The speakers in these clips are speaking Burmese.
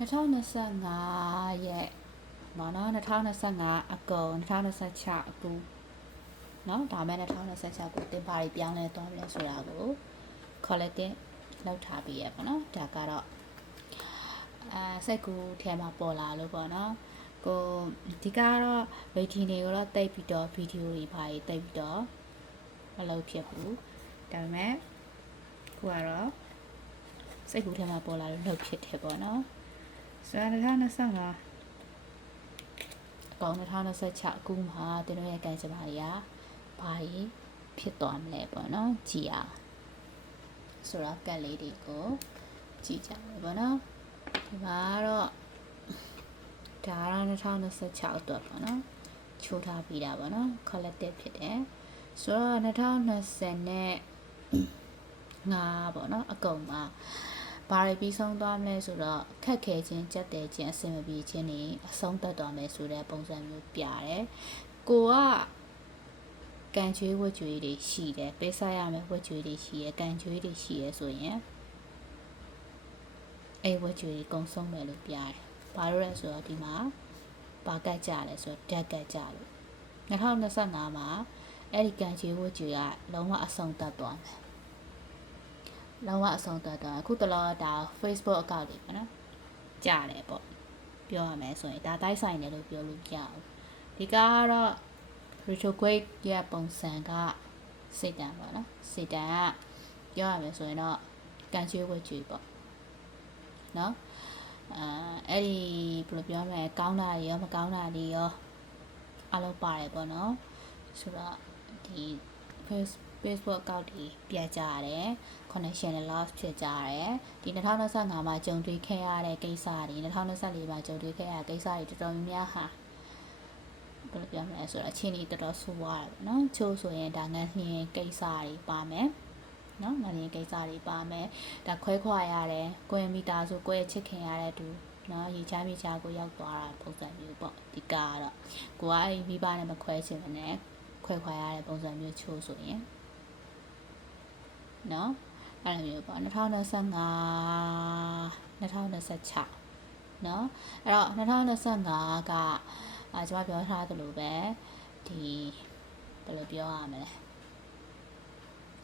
2025ရဲ့နော်နော်2025အကုန်2026အခုနော်ဒါမဲ့2026ကိုတင်ပါရီပြောင်းလဲသွားပြီလဲဆိုတာကို collecting လောက်ထားပြီးရပါတော့ဒါကတော့အဲစိတ်ကူးထဲမှာပေါ်လာလို့ပေါ့နော်ကိုဒီကတော့ rating တွေကိုတော့တိတ်ပြီးတော့ဗီဒီယိုတွေပါတိတ်ပြီးတော့မလုပ်ဖြစ်ဘူးဒါပေမဲ့ကိုကတော့စိတ်ကူးထဲမှာပေါ်လာလို့လုပ်ဖြစ်တယ်ပေါ့နော် ဆိုတော့2025အကောင်2026အခုမှာတင်တို့ရဲ့ကံကြမ္မာတွေကဘာကြီးဖြစ်သွားမလဲပေါ့နော်ကြည်အောင်ဆိုတော့ကက်လေးတွေကိုကြည့်ကြမယ်ပေါ့နော်ဒီမှာတော့ဒါကတော့2026အတွက်ပေါ့နော်ချိုးထားပြီးတာပေါ့နော် collective ဖြစ်တယ်ဆိုတော့2020နဲ့ငါပေါ့နော်အကုန်မှာ ဘာတွေပြီးဆုံးသွားမလဲဆိုတော့ခက်ခဲခြင်းကြက်တဲခြင်းအဆင်မပြေခြင်းတွေအဆုံးသတ်သွားမယ်ဆိုတဲ့ပုံစံမျိုးပြတယ်ကိုကကံကြွေးဝတ်ကြွေးတွေရှိတယ်ပေးစားရမယ်ဝတ်ကြွေးတွေရှိရယ်ကံကြွေးတွေရှိရယ်ဆိုရင်အဲ့ဝတ်ကြွေးတွေကုံဆုံးမယ်လို့ပြတယ်ဘာလို့လဲဆိုတော့ဒီမှာဘာကတ်ကြလဲဆိုတော့ဓာတ်ကတ်ကြလို့2025မှာအဲ့ဒီကံကြွေးဝတ်ကြွေးကလုံးဝအဆုံးသတ်သွားမယ် လုံးဝအဆုံးသတ်သွားအခုတလောဒါ Facebook account တွေပေါ့နော်ကြားတယ်ပေါ့ပြောရမယ်ဆိုရင်ဒါတိုက်ဆိုင်တယ်လို့ပြောလို့မရဘူးဒီကတော့ retrograde ရဲ့ပုံစံကစိတ်တန်ပေါ့နော်စိတ်တန်ကပြောရမယ်ဆိုရင်တော့ကံကျွေးဝတ်ကျွေးပေါ့နော်အဲအဲ့ဒီဘယ်လိုပြောမလဲကောင်းတာတွေရောမကောင်းတာတွေရောအလုပ်ပါတယ်ပေါ့နော်ဆိုတော့ဒီ face Facebook account တွေပြတ်ကြရတယ် connection တွေ loss ဖြစ်ကြရတယ်ဒီ2025မှာကြုံတွေ့ခဲ့ရတဲ့ကိစ္စတွေ2024မှာကြုံတွေ့ခဲ့ရတဲ့ကိစ္စတွေတော်တော်များများဟာဘယ်လိုပြောမလဲဆိုတော့အခြေအနေတော်တော်ဆိုးသွားတယ်ပေါ့နော်ချို့ဆိုရင်ဒါငန်းလျင်ကိစ္စတွေပါမယ်နော်ငန်းလျင်ကိစ္စတွေပါမယ်ဒါခွဲခွာရတယ်ကိုယ်မိသားစုကိုယ့်ရဲ့ချစ်ခင်ရတဲ့သူနော်ရေချမ်းမြေချာကိုရောက်သွားတာပုံစံမျိုးပေါ့ဒီကတော့ကိုကအဲ့မိဘနဲ့မခွဲချင်မနဲ့ခွဲခွာရတဲ့ပုံစံမျိုးချို့ဆိုရင် နော်အဲ့လိုမျိုးပေါ့2025 2026နော်အဲ့တော့2025ကအာကျွန်မပြောထားသလိုပဲဒီဘယ်လိုပြောရမလဲ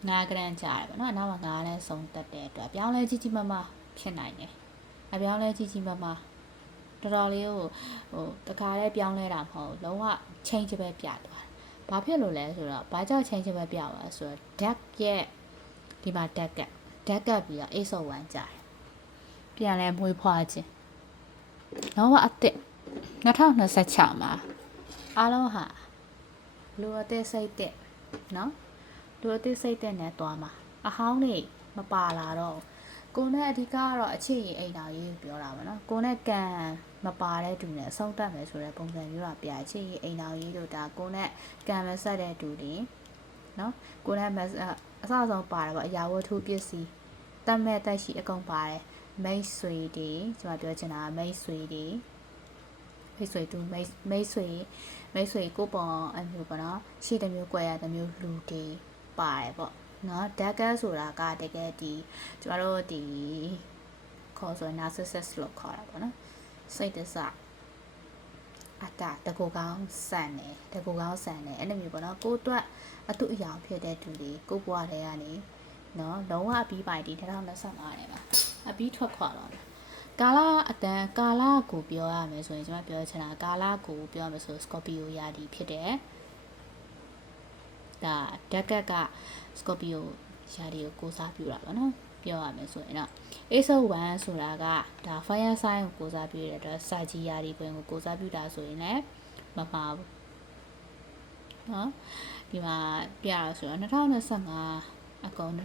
ငါကရန်ကြားတယ်ပေါ့နော်အနောက်မှာငါလည်းဆုံးတက်တဲ့အတွက်ပြောင်းလဲကြီးကြီးမားမားဖြစ်နိုင်တယ်အပြောင်းလဲကြီးကြီးမားမားတော်တော်လေးကိုဟိုတခါလေးပြောင်းလဲတာမဟုတ်လုံးဝ change ပဲပြသွားဘာဖြစ်လို့လဲဆိုတော့ဘာကြောင့် change ပဲပြသွားဆိုတော့ deck ရဲ့ ဒီမှာ deck က deck ကပြီးတော့ ace of one ကြားတယ်ပြန်လဲမွေးဖွားခြင်းလုံးဝအစ်စ်2026မှာအားလုံးဟာလူအသက်စိတ်တဲ့နော်လူအသက်စိတ်တဲ့နဲ့သွားမှာအဟောင်းနေမပါလာတော့ကိုနဲ့အဓိကကတော့အခြေရင်အိမ်တော်ရေးပြောတာပါနော်ကိုနဲ့ကံမပါတဲ့တူနဲ့အဆုံးတတ်မယ်ဆိုတဲ့ပုံစံမျိုးကပြအခြေရင်အိမ်တော်ရေးတို့ဒါကိုနဲ့ကံမဆက်တဲ့တူတွေနော်ကိုနဲ့ အစအဆုံးပါတယ်ပေါ့အရာဝတ္ထုပစ္စည်းတတ်မဲ့တက်ရှိအကုန်ပါတယ်မိတ်ဆွေတွေကျွန်မပြောချင်တာမိတ်ဆွေတွေမိတ်ဆွေတူမိတ်မိတ်ဆွေမိတ်ဆွေကိုပေါ်အမျိုးပေါ့နော်ရှိတဲ့မျိုး꿰ရတဲ့မျိုးလူတွေပါတယ်ပေါ့နော်ဓာတ်ကတ်ဆိုတာကတကယ်ဒီကျမတို့ဒီခေါ်ဆို narcissist လို့ခေါ်တာပေါ့နော်စိတ်တစ အတာတကူကောင်းဆန်တယ်တကူကောင်းဆန်တယ်အဲ့လိုမျိုးပေါ့နော်ကိုအတွက်အတုအယောင်ဖြစ်တဲ့သူတွေကိုဘွားတွေကနေနော်လုံးဝအပြီးပိုင်ဒီ2025ထဲမှာအပြီးထွက်ခွာတော့တယ်ကာလာအတန်ကာလာကိုပြောရမယ်ဆိုရင်ကျွန်မပြောချင်တာကာလာကိုပြောရမယ်ဆိုစကော်ပီယိုရာဒီဖြစ်တယ်ဒါဓာတ်ကတ်ကစကော်ပီယိုရာဒီကိုကိုစားပြုတာပါနော် ပြောရမယ်ဆိုရင်တော့ ASO 1 ဆိုတာကဒါ fire sign ကိုကိုစားပြုတဲ့အတွက်စာကြီးရာဒီကွင်းကိုကိုစားပြုတာဆိုရင်လည်းမမှားဘူးနော်ဒီမှာပြရဆိုတော့2025အကုန်2029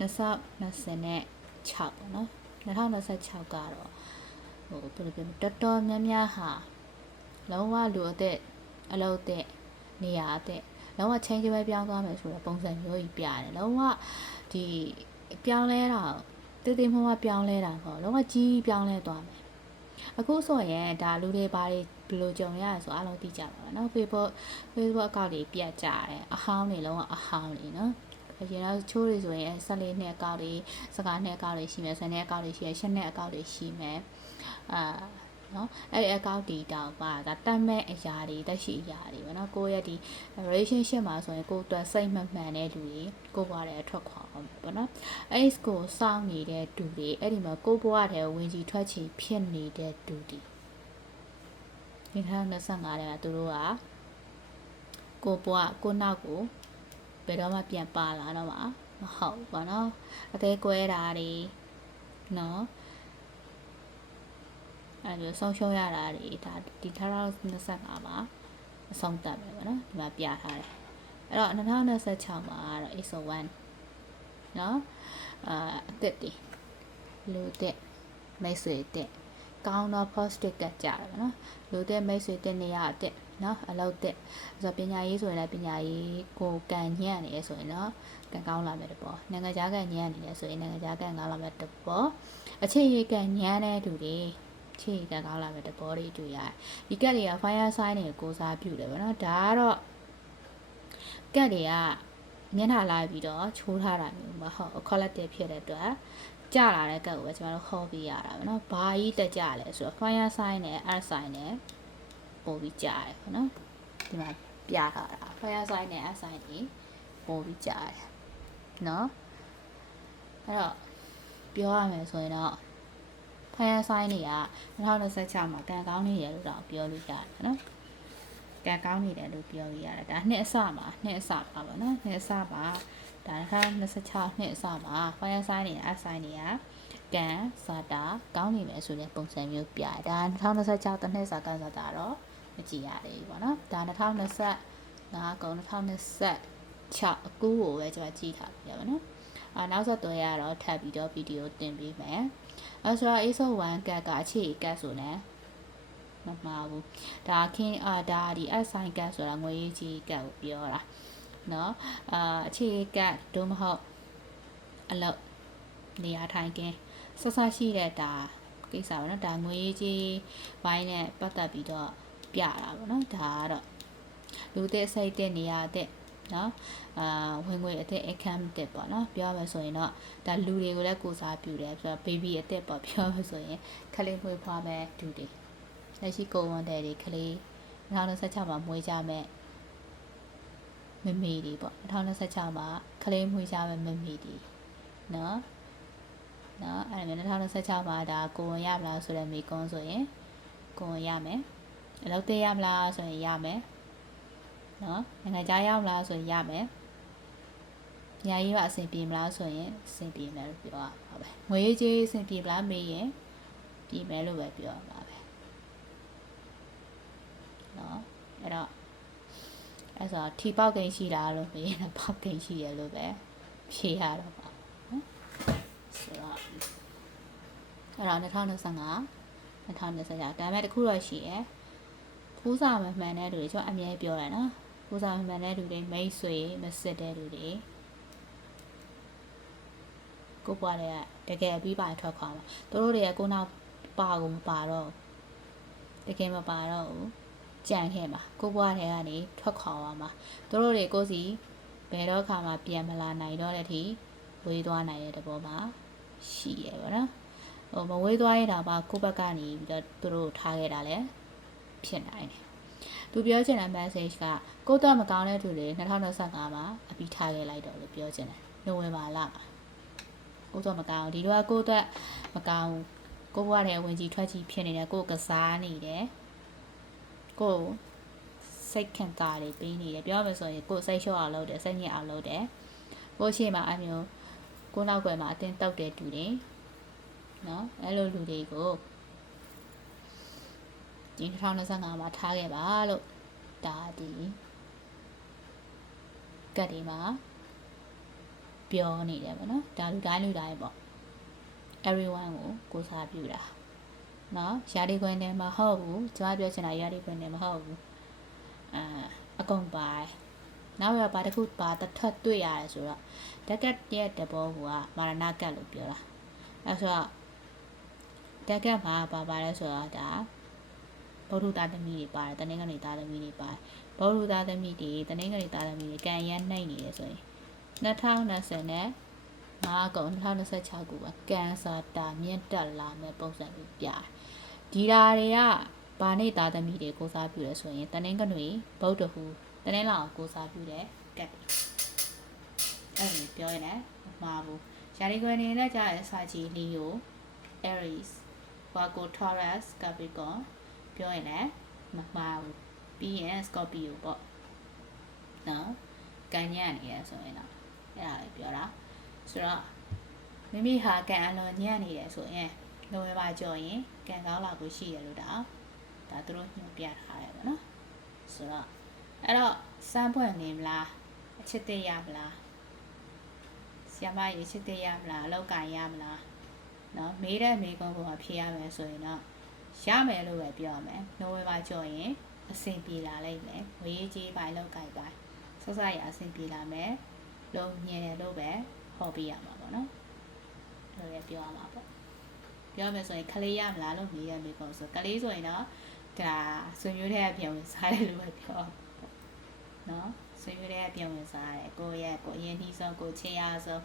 2020နဲ့6ပေါ့နော်2026ကတော့ဟိုဘယ်လိုပြောမလဲတော်တော်များများဟာလုံးဝလူအသက်အလုပ်သက်နေရာအသက် လုံးဝ change ပဲပြောင်းသွားမယ်ဆိုတော့ပုံစံမျိုးကြီးပြတယ်လုံးဝဒီပြောင်းလဲတာတည်တည်မှမပြောင်းလဲတာပေါ့လုံးဝကြီးပြောင်းလဲသွားမယ်အခုဆိုရင်ဒါလူတွေဘာတွေဘယ်လိုကြုံရလဲဆိုအားလုံးသိကြပါတော့เนาะ Facebook Facebook account တွေပြတ်ကြတယ်အဟောင်းတွေလုံးဝအဟောင်းတွေเนาะ အရင်တော့ချိုးတွေဆိုရင်14နှစ်အကောက်တွေစကားနှစ်အကောက်တွေရှိမယ်10နှစ်အကောက်တွေရှိမယ်10နှစ်အကောက်တွေရှိမယ်အာ နော်အဲ့ဒီအကောက်တီတောင်ပါဒါတတ်မဲ့အရာတွေတက်ရှိအရာတွေပေါ့နော်ကိုယ့်ရဲ့ဒီ relationship မှာဆိုရင်ကိုယ်အတွက်စိတ်မမှန်တဲ့လူတွေကိုယ်ဘွားတဲ့အထွက်ခွာအောင်ပေါ့နော်အဲ့ဒီကိုစောင့်နေတဲ့သူတွေအဲ့ဒီမှာကိုယ်ဘွားတဲ့ဝင်ကြီးထွက်ချီဖြစ်နေတဲ့သူတွေဒီထား25တဲ့ကသူတို့ကကိုဘွားကိုနောက်ကိုဘယ်တော့မှပြန်ပါလာတော့မှာမဟုတ်ဘူးပေါ့နော်အသေးကွဲတာတွေနော် အဲ့လိုဆုံးရှုံးရတာတွေဒါဒီထား25မှာအဆုံးသတ်ပဲပေါ့နော်ဒီမှာပြထားတယ်အဲ့တော့2026မှာတော့ ISO1 နော်အာအသက်တည်လူတဲ့မိတ်ဆွေတဲ့ကောင်းတော့ positive ကကြတယ်ပေါ့နော်လူတဲ့မိတ်ဆွေတဲ့နေရာအသက်နော်အလုပ်တဲ့ဆိုတော့ပညာရေးဆိုရင်လည်းပညာရေးကိုကန်ညံ့နေရဆိုရင်တော့ကန်ကောင်းလာမယ်တပေါ့နိုင်ငံခြားကန်ညံ့နေတယ်ဆိုရင်နိုင်ငံခြားကန်ကောင်းလာမယ်တပေါ့အခြေရေးကန်ညံ့တဲ့သူတွေ ခြေကန်ကောင်းလာမယ်တပေါ့တွေတွေ့ရတယ်ဒီကက်တွေက fire sign တွေကိုစားပြုတယ်ဗောနော်ဒါကတော့ကက်တွေကမျက်နှာလာပြီးတော့ချိုးထားတာမျိုးမဟုတ် collective ဖြစ်တဲ့အတွက်ကြလာတဲ့ကက်ကိုပဲကျွန်တော်တို့ဟောပြရတာဗောနော်ဘာကြီးတက်ကြလဲဆိုတော့ fire sign နဲ့ earth sign နဲ့ပို့ပြီးကြရတယ်ဗောနော်ဒီမှာပြထားတာ fire sign နဲ့ earth sign တွေပို့ပြီးကြရတယ်နော်အဲ့တော့ပြောရမယ်ဆိုရင်တော့ fire sign တွေက2026မှာကံကောင်းနေတယ်လို့တော့ပြောလို့ရတယ်နော်ကံကောင်းနေတယ်လို့ပြောလို့ရတယ်ဒါနှစ်အစမှာနှစ်အစပါပါနော်နှစ်အစပါဒါ2026နှစ်အစမှာ fire sign တွေ earth sign တွေကကံစာတာကောင်းနေမယ်ဆိုတဲ့ပုံစံမျိုးပြတယ်ဒါ2026တစ်နှစ်စာကံစာတာတော့မကြည့်ရသေးဘူးပေါ့နော်ဒါ2025ကုန်2026အကူကိုပဲကျွန်တော်ကြည့်ထားပြပါနော်အာနောက်ဆက်တွဲရတော့ထပ်ပြီးတော့ဗီဒီယိုတင်ပေးမယ်အဲ ဆိုတော့ ASO 1ကတ်ကအခြေကတ်ဆိုလဲမမှားဘူးဒါခင်းအာဒါဒီ assign ကတ်ဆိုတာငွေရေးကြီးကတ်ကိုပြောတာเนาะအာအခြေကတ်ဒို့မဟုတ်အလောက်နေရာထိုင်ကင်းဆက်ဆက်ရှိတဲ့ဒါကိစ္စပါเนาะဒါငွေရေးကြီးဘိုင်းနဲ့ပတ်သက်ပြီးတော့ပြတာပေါ့เนาะဒါကတော့လူတဲ့စိတ်တဲ့နေရာတဲ့ နော်အာဝင်ငွေအသက် income တက်ပေါ့နော်ပြောရမယ်ဆိုရင်တော့ဒါလူတွေကိုလည်းကိုစားပြုတယ်ဆိုတော့ baby အသက်ပေါ့ပြောရမယ်ဆိုရင်ခလေးမွေးဖွားမဲ့သူတွေလက်ရှိကိုဝန်တဲ့တွေကလေး2026မှာမွေးကြမဲ့မမေတွေပေါ့2026မှာခလေးမွေးကြမဲ့မမေတွေနော်နော်အဲ့ဒါမျိုး2026မှာဒါကိုဝန်ရမလားဆိုတဲ့မိကုန်းဆိုရင်ကိုဝန်ရမယ်အလုပ်သေးရမလားဆိုရင်ရမယ် နော်နိုင်ငံခြားရောက်လားဆိုရင်ရမယ်ညာရေးကအဆင်ပြေမလားဆိုရင်အဆင်ပြေမယ်လို့ပြောရပါပဲငွေရေးကြေးအဆင်ပြေမလားမေးရင်ပြေမယ်လို့ပဲပြောရပါပဲနော်အဲ့တော့အဲ့ဆိုထီပေါက်ကိန်းရှိလားလို့မေးရင်ပေါက်ကိန်းရှိရလို့ပဲဖြေရတော့ပါနော်ဆိုတော့အဲ့တော့2025 2025ဒါပေမဲ့တခုတော့ရှိရယ်ဖူးစာမမှန်တဲ့လူတွေကျွန်တော်အမြဲပြောရနော် ကိုစားမှန်တဲ့လူတွေမိတ်ဆွေမစစ်တဲ့လူတွေကိုပွားတွေကတကယ်အပြီးပါထွက်ခွာမှာသူတို့တွေကကိုနောက်ပါကိုမပါတော့တကယ်မပါတော့ဘူးကြံခဲ့မှာကိုပွားတွေကနေထွက်ခွာသွားမှာသူတို့တွေကိုစီဘယ်တော့ခါမှပြန်မလာနိုင်တော့တဲ့အထိဝေးသွားနိုင်တဲ့တဘောမှာရှိရပါတော့ဟိုမဝေးသွားရတာပါကိုဘက်ကနေပြီးတော့သူတို့ထားခဲ့တာလည်းဖြစ်နိုင်တယ် သူပြောချင်တဲ့ message ကကိုတော့မကောင်းတဲ့သူတွေ2025မှာအပြီးထားခဲ့လိုက်တော့လို့ပြောချင်တယ်နိုဝင်ဘာလမှာကိုတော့မကောင်းဒီတော့ကိုတော့မကောင်းကိုဘွားတဲ့ဝင်ကြီးထွက်ကြီးဖြစ်နေတယ်ကိုကစားနေတယ်ကိုစိတ်ခံစားတွေပေးနေတယ်ပြောမယ်ဆိုရင်ကိုစိတ်လျှော့အောင်လုပ်တယ်စိတ်ညစ်အောင်လုပ်တယ်ကိုရှိမှအမျိုးကိုနောက်ွယ်မှာအတင်းတောက်တဲ့တူတွေနော်အဲ့လိုလူတွေကို ဒီ2025မှာထားခဲ့ပါလို့ဒါဒီကတ်ဒီမှာပြောနေတယ်ပေါ့နော်ဒါလူတိုင်းလူတိုင်းပေါ့ everyone ကိုကိုစားပြုတာနော်ရာဒီခွင်ထဲမှာဟုတ်ဘူးကျမပြောချင်တာရာဒီခွင်ထဲမှာဟုတ်ဘူးအာအကုန်ပါနောက်ရပါတစ်ခုပါတစ်ထပ်တွေ့ရတယ်ဆိုတော့ဒက်ကက်ရဲ့တဘောကမာရဏကတ်လို့ပြောတာအဲဆိုတော့ဒက်ကက်မှာပါပါလဲဆိုတော့ဒါ ဗုဒ္ဓသားသမီးတွေပါတယ်တနင်္ဂနွေသားသမီးတွေပါတယ်ဗုဒ္ဓသားသမီးတွေတနင်္ဂနွေသားသမီးတွေကံရမ်းနှိမ့်နေတယ်ဆိုရင်2020နဲ့5ကုန်2026ခုပါကန်ဆာတာမြင့်တက်လာမဲ့ပုံစံမျိုးပြတယ်ဒီဓာတွေကဘာနေသားသမီးတွေကိုစားပြုလဲဆိုရင်တနင်္ဂနွေဗုဒ္ဓဟူးတနင်္လာကိုစားပြုတဲ့ကတ်အဲ့လိုပြောရင်လည်းမမှားဘူးယာရီခွေနေနဲ့ကြားတဲ့စာကြီးလီယို Aries Virgo Taurus Capricorn ပြောရင်လည်းမမှားဘူးပြီးရင် Scorpio ပေါ့နော်ကန်ညံ့နေရဆိုရင်တော့အဲ့ဒါလေးပြောတာဆိုတော့မိမိဟာကန်အလွန်ညံ့နေတယ်ဆိုရင်နိုဝင်ဘာကျော်ရင်ကန်ကောင်းလာကိုရှိရလို့ဒါဒါသူတို့ညွှန်ပြထားတယ်ပေါ့နော်ဆိုတော့အဲ့တော့စမ်းပွင့်နေမလားအချစ်တရမလားဆီယမရေချစ်တရမလားအလောက်ကင်ရမလားနော်မေးတဲ့မေးခွန်းကိုဖြေရမယ်ဆိုရင်တော့ ရမယ်လို့ပဲပြောရမယ်နိုဝင်ဘာကျော်ရင်အဆင်ပြေလာလိမ့်မယ်ဝေးကြီးပိုင်းလောက်ကင်ပိုင်းဆော့ဆော့ရအဆင်ပြေလာမယ်လုံးညင်တယ်လို့ပဲဟောပြရမှာပေါ့နော်လို့လည်းပြောရမှာပေါ့ပြောမယ်ဆိုရင်ခလေးရမလားလို့မေးရမေးခွန်းဆိုကလေးဆိုရင်တော့ဒါဆွေမျိုးတဲ့အပြင်ဝင်စားတယ်လို့ပဲပြောနော်ဆွေမျိုးတဲ့အပြင်ဝင်စားတယ်ကိုယ့်ရဲ့ကိုယ်အရင်နှီးဆုံးကိုယ်ချင်းရဆုံး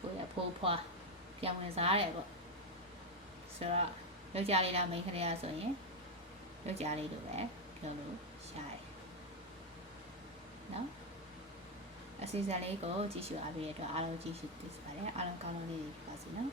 ကိုယ့်ရဲ့ဖိုးဖွားပြန်ဝင်စားတယ်ပေါ့ဆိုတော့ ယောက်ျားလေးလားမိန်းကလေးလားဆိုရင်ယောက်ျားလေးလိုပဲပြောလို့ရတယ်နော်အစီအစဉ်လေးကိုကြည့်ရှုအားပေးတဲ့အတွက်အားလုံးကြည့်ရှုပေးပါရစေအားလုံးကောင်းလုံးလေးတွေပါစေနော်